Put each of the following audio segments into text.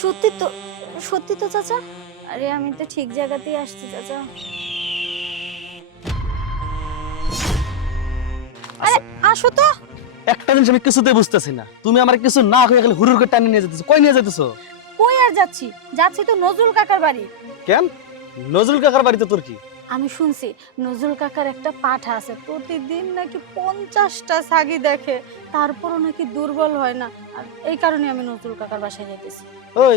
সত্যি তো, সত্যি তো চাচা। আরে আমি তো ঠিক জায়গাতেই আসছি চাচা। আরে আসো তো। একটা জিনিস আমি কিছুতেই বুঝতেছি না, তুমি আমার কিছু না কইয়া খালি হুড়ুর করে টানি নিয়ে যেতেছো, কই নিয়ে যেতেছো? কই আর যাচ্ছি, যাচ্ছি তো নজরুল কাকার বাড়ি। কেন? নজরুল কাকার বাড়িতে তোর কি? আমি শুনছি নজরুল কাকার একটা পাঠা আছে, প্রতিদিন নাকি 50টা ছাগি দেখে, তারপরও নাকি দুর্বল হয় না। আর এই কারণে আমি নজরুল কাকার বাসায় যাইতেছি। ওই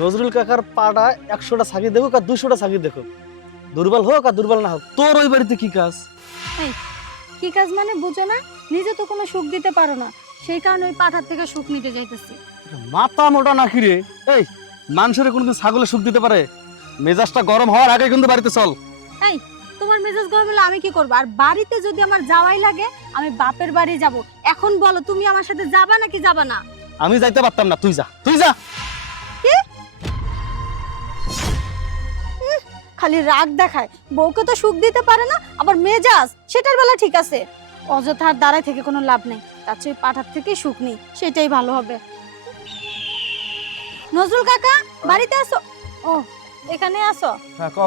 নজরুল কাকার পাড়া 100টা ছাগি দেখো আর 200টা ছাগি দেখো, দুর্বল হোক আর দুর্বল না হোক, তোর ওই বাড়িতে কি কাজ? এই কি কাজ মানে বুঝো না? নিজে তো কোনো সুখ দিতে পারো না, সেই কারণে ওই পাঠার থেকে সুখ নিতে যাইতেছি। মাথা মোটা নাকি রে? এই মানুষের কোনদিন ছাগলে সুখ দিতে পারে? মেজাজটা গরম হওয়ার আগে কিন্তু বাড়িতে চল। এই তোমার মেজাজ গরম হলে আমি কি করব? আর বাড়িতে যদি আমার যাওয়াই লাগে, আমি বাপের বাড়ি যাব। এখন বলো তুমি আমার সাথে যাবা নাকি যাবা না? আমি যাইতে পারতাম না, তুই যা, তুই যা। কি? খালি রাগ দেখায়, বউকে তো সুখ দিতে পারে না, আবার মেজাজ সেটার বেলা ঠিক আছে। অযথার দাঁড়ায় থেকে কোনো লাভ নেই, তার চেয়ে পাঠার থেকে সুখ নেই, সেটাই ভালো হবে। নজরুল কাকা বাড়িতে আসো। ও এখানে আসো। হ্যাঁ ক,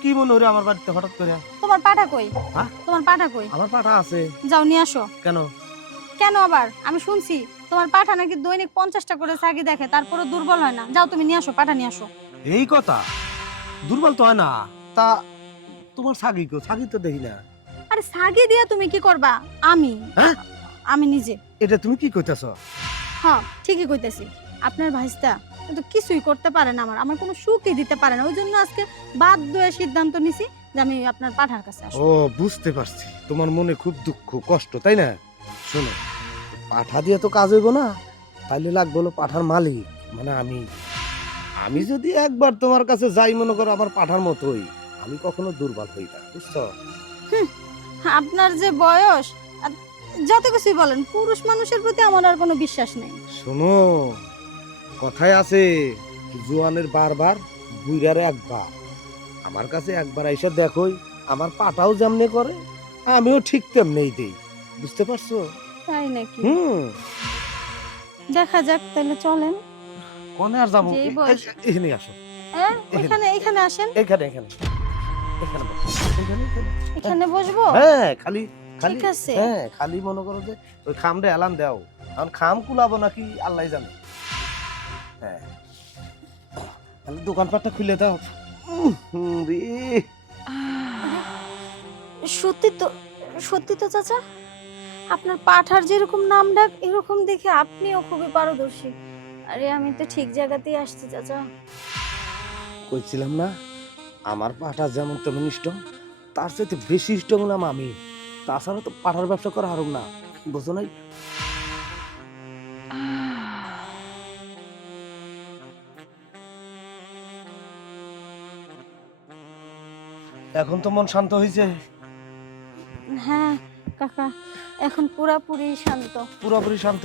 কি মনে হলো আমার বাড়িতে হঠাৎ করে? তোমার পাঠা কই? হ্যাঁ? তোমার পাঠা কই? আমার পাঠা আছে। যাও নিয়ে আসো। কেন? কেন আবার? আমি শুনছি তোমার পাঠা নাকি দৈনিক 50টা করে ছাগি দেখে, তারপরে দুর্বল হয় না। যাও তুমি নিয়ে আসো, পাঠা নিয়ে আসো। এই কথা? দুর্বল তো হয় না। তা তোমার ছাগি কো? ছাগি তো দেখি না। আরে ছাগি দিয়া তুমি কি করবা? আমি হ্যাঁ? আমি নিজে। এটা তুমি কি কইতাছ? হ্যাঁ ঠিকই কইতেছি। আপনার ভাইস্তা কিন্তু কিছুই করতে পারে না, আমার আমার কোনো সুখই দিতে পারে না। ওই জন্য আজকে বাধ্য হয়ে সিদ্ধান্ত নিছি যে আমি আপনার পাঠার কাছে আসবো। ও বুঝতে পারছি, তোমার মনে খুব দুঃখ কষ্ট, তাই না? শোনো, পাঠা দিয়ে তো কাজ হইব না, তাইলে লাগবে হলো পাঠার মালিক মানে আমি। আমি যদি একবার তোমার কাছে যাই, মনে করো আমার পাঠার মতোই, আমি কখনো দুর্বল হই না, বুঝছো? আপনার যে বয়স, আর যত কিছুই বলেন, পুরুষ মানুষের প্রতি আমার আর কোনো বিশ্বাস নেই। শোনো, কথায় আছে জোয়ানের বারবার বুইরারে একবার। আমার কাছে একবার আইসা দেখোই, আমার পাটাও যেমনি করে আমিও ঠিক তেমনিই দেই, বুঝতে পারছো? তাই নাকি? দেখা যাক তাহলে চলেন। কোনে আর যাবো? যেই বয়স। এখানে আসো। হ্যাঁ এখানে এখানে আসেন। এখানে এখানে এখানে বসো। এখানে, এখানে। এখানে বসবো? হ্যাঁ খালি খালি ঠিক আছে। হ্যাঁ খালি মনে করো যে ওই খামরে এলান দাও, এখন খাম কুলাবো নাকি আল্লাহ জানে। হ্যাঁ তাহলে দোকানপাটটা খুলে দাও। রে সত্যি তো, সত্যি তো চাচা। আপনার পাঠার যেরকম নাম ডাক, এরকম দেখে আপনিও খুবই পারদর্শী। আরে আমি তো ঠিক জায়গাতেই আসছি চাচা। কইছিলাম না আমার পাঠা যেমন তেমন স্ট্রং, তার চাইতে বেশি স্ট্রং নাম আমি। তাছাড়া তো পাঠার ব্যবসা করা হারুম না, বুঝো নাই? এখন তো মন শান্ত হয়েছে? হ্যাঁ কাকা, এখন পুরাপুরি শান্ত। পুরোপুরি শান্ত?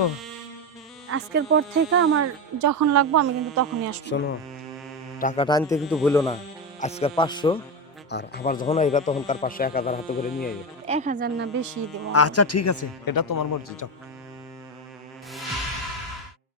আজকের পর থেকে আমার যখন লাগবো আমি কিন্তু তখনই আসবো। শোনো, টাকাটা আনতে কিন্তু ভুলো না। আজকের 500, আর আবার যখন আইবা তখনকার 500 1000 হাতে করে নিয়ে আইবে। 1000 না বেশি দিব। আচ্ছা ঠিক আছে, এটা তোমার মর্জি, যাও।